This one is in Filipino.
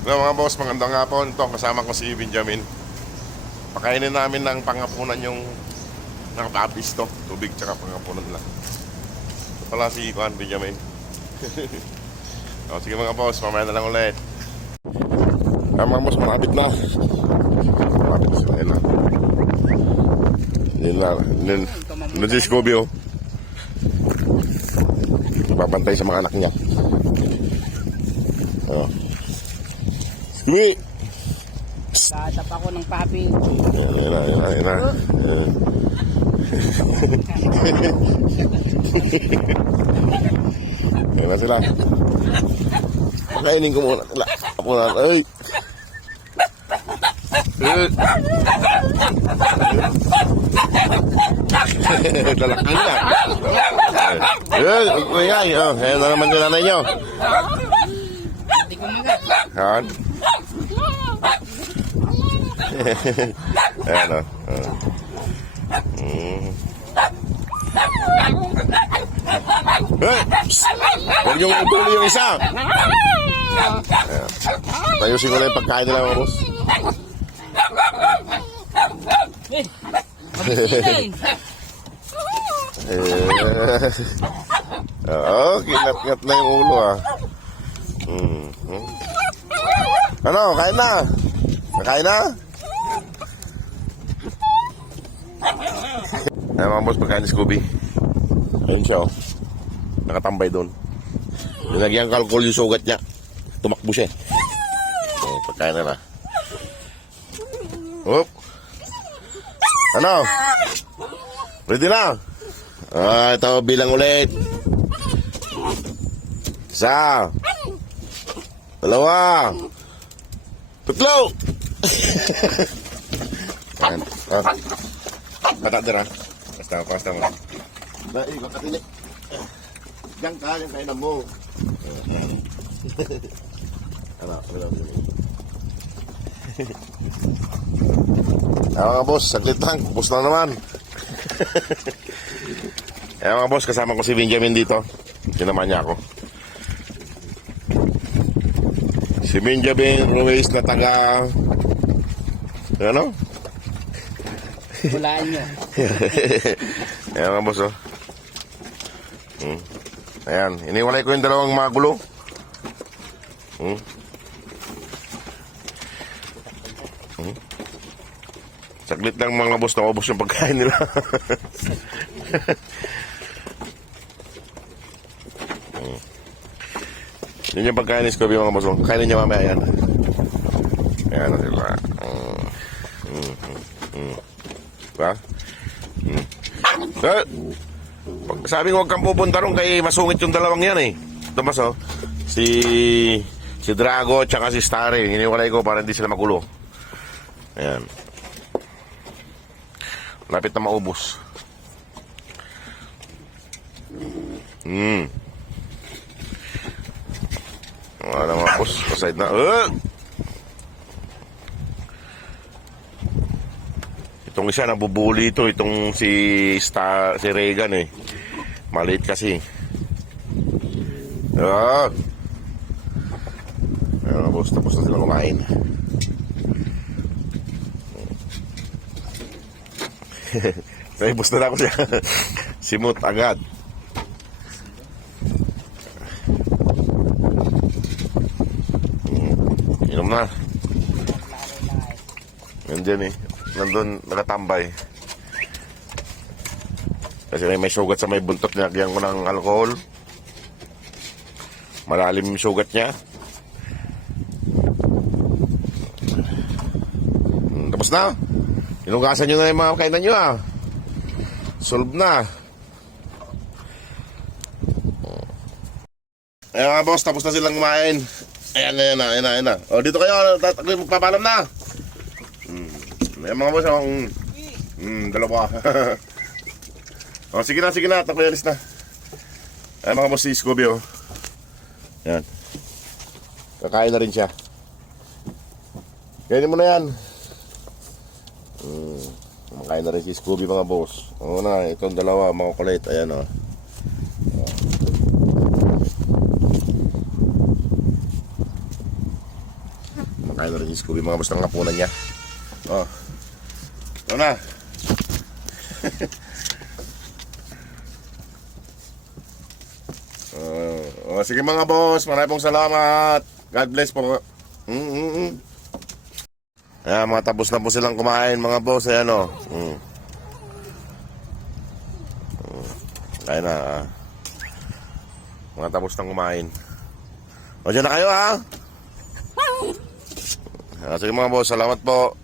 Hello mga boss, magandang hapon. Ito, kasama ko si Benjamin. Pakainin namin ng pangapunan yung mga babis to. Tubig tsaka pangapunan lang. Ito pala si Juan Benjamin. Sige mga boss, mamaya na lang ulit. Mga boss, malapit na. Malapit na sila. Yun si Scooby, oh. Babantay sa mga anak niya. Oh. Scooby! Tatap ako ng papi. Ayun na. Ayun na sila. Pakainin ko muna. Ako na. Ay! Lalakang na. Ayun na naman yung nanay nyo. Hindi ko magat. Han? Ayan o. Huwag niyong utuloy yung isa. Tayusin ko na yung pagkain nila mga boss. Oo, kinat-ngat na yung ulo ah. Ano, kain na? Nakain na? Ayan mga boss, pagkain ni Scooby. Ayun siya oh. Nakatambay doon. Nilagyan kalkul yung sugat niya. Tumakbo siya. Pagkain na na. Oop. Ano? Ready na? Ito bilang ulit. Isa. Dalawa. Tatlo. Ayan. Patadera. Basta mo. Dahil, makatili. Diyan ka, yung kainan mo. Ano. Mga boss, saglit lang. Boss na naman. Mga boss, kasama ko si Benjamin dito. Sinamahan niya ako. Si Benjamin Ruiz na taga... Ano? Hulaan nyo. Ayan mga boss oh. Ayan, iniwalay ko yung dalawang magulo. Saglit lang mga boss, naubos yung pagkain nila. Yun yung pagkain ni Scooby mga boss. Kainin niya mamaya yan. Ayan na sila. Diba? Sabi ko huwag kang pupunta ron kay masungit yung dalawang yan eh. Ito mas oh. Si Drago at si Starry. Hiniwalay ko para hindi sila magulo. Ayan. Lapit na maubos. Wala mga boss. Paside na. Itong isa nabubuli ito. Itong si Reagan eh. Maliit kasi. Ayan boss. Tapos na sila kumain. Naibos na ako siya. Simot agad. Inom na. Nandiyan eh. Nandun nakatambay. Kasi may sugat sa may buntot. Nilagyan ko ng alcohol. Malalim yung sugat niya. Tapos na. Inugasan nyo na yung mga kainan nyo ah. Solve na. Ayan mga boss, tapos na silang kumain. Ayan na. O dito kayo, magpapalam na. Ayan mga boss, dalawa. O sige na, takoy alis na. Ayan mga boss, si Scooby oh. Ayan. Kakain na rin siya. Kainin mo na yan. Kumakain na rin si Scooby mga boss. Oo na, itong dalawa mga kulit. Ayan o. Kain na rin yung Scooby, mga boss ng hapunan niya. Oh. Ito na. Sige mga boss, maraming pong salamat. God bless po. Ayan, mga tapos na po silang kumain mga boss. Ayan o. Kain na. Mga tapos na kumain. O dyan na kayo ha. Sige mga boss, salamat po.